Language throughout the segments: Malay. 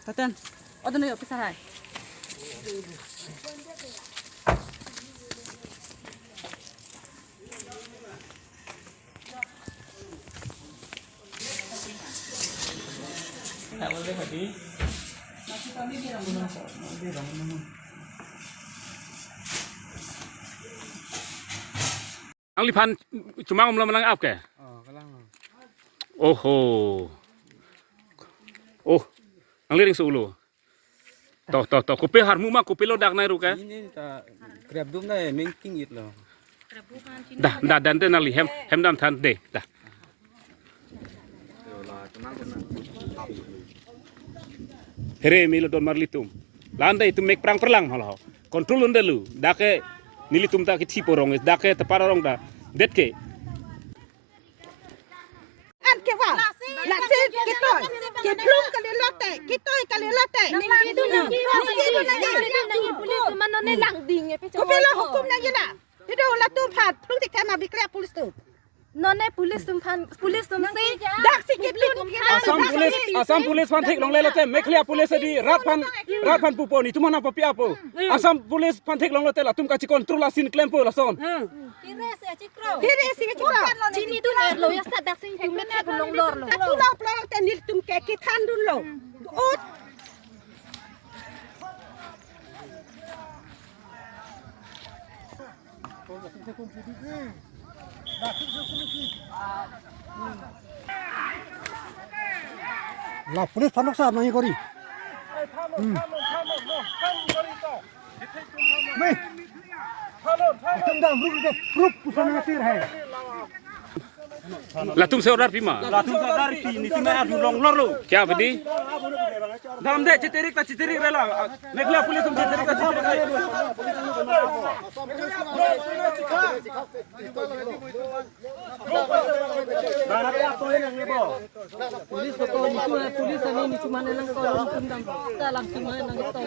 Paten, ada nih pisah hai. Tak boleh hadi. Masih kami di dalam gunung kok, di dalam gunung. Ang lipan cuma ngomong menang apa ke? Oh, kalang. Oh, ang liring seulu. Toh. Kopi harmu mah kopi lo dak nai ruka. Ini tak grab dum dah making it loh. Dah dan nali hem dam tan deh dah. Here milo don marlitum. Landa itu make perang perlang halau. Kontrol unda lu. Dake nilitum tak kiti porong. Dake teparong dah. Det ke. An ke wa la se kitoy ke plum kali lote kitoy kali lote Itu nangi polis tu mana ni lang ding pe ko pela hukum na gina hido la tu phat plum tik ma bikla polis tu none polis tu si dak si ke plum Asam polis pantik long lele te meklia polis di rat pan pupo ni tumana papi apo. Asam polis pantik long lele la tum kaci kontrol asin klempo la son. kire si ke chikro sini tu lo ya sta dak sing tu met ha long lor lo tu la pla te nil tum ke ki than dun lo ut La polis panok sahab nahi kori. Mai. Tum dam rup pusan ngasir hai. Latum seorang pima. Latum sadar ki ni tumana adu long lor lo. Kya bedi? Dam de citerik rela. Meklia polis tum citerik ka citerik. Polis ko polis ani cuma nang ko hukum dam. Ta langsung nang to.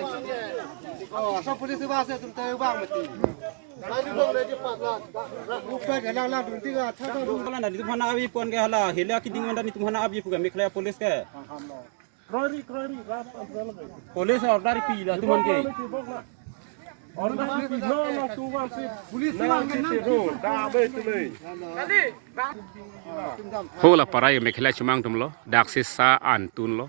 Asam polis bahasa tum tahu bang mesti. Bukan jalan lah dunti ka thada Kala na ditum hana abi pon ke hala helia ki ding manda ni tum hana abi puga meklia polis ke. Polis ordar pi la tuman ke. Hola parai mekhala cumang tum lo. Dak sisa antun lo.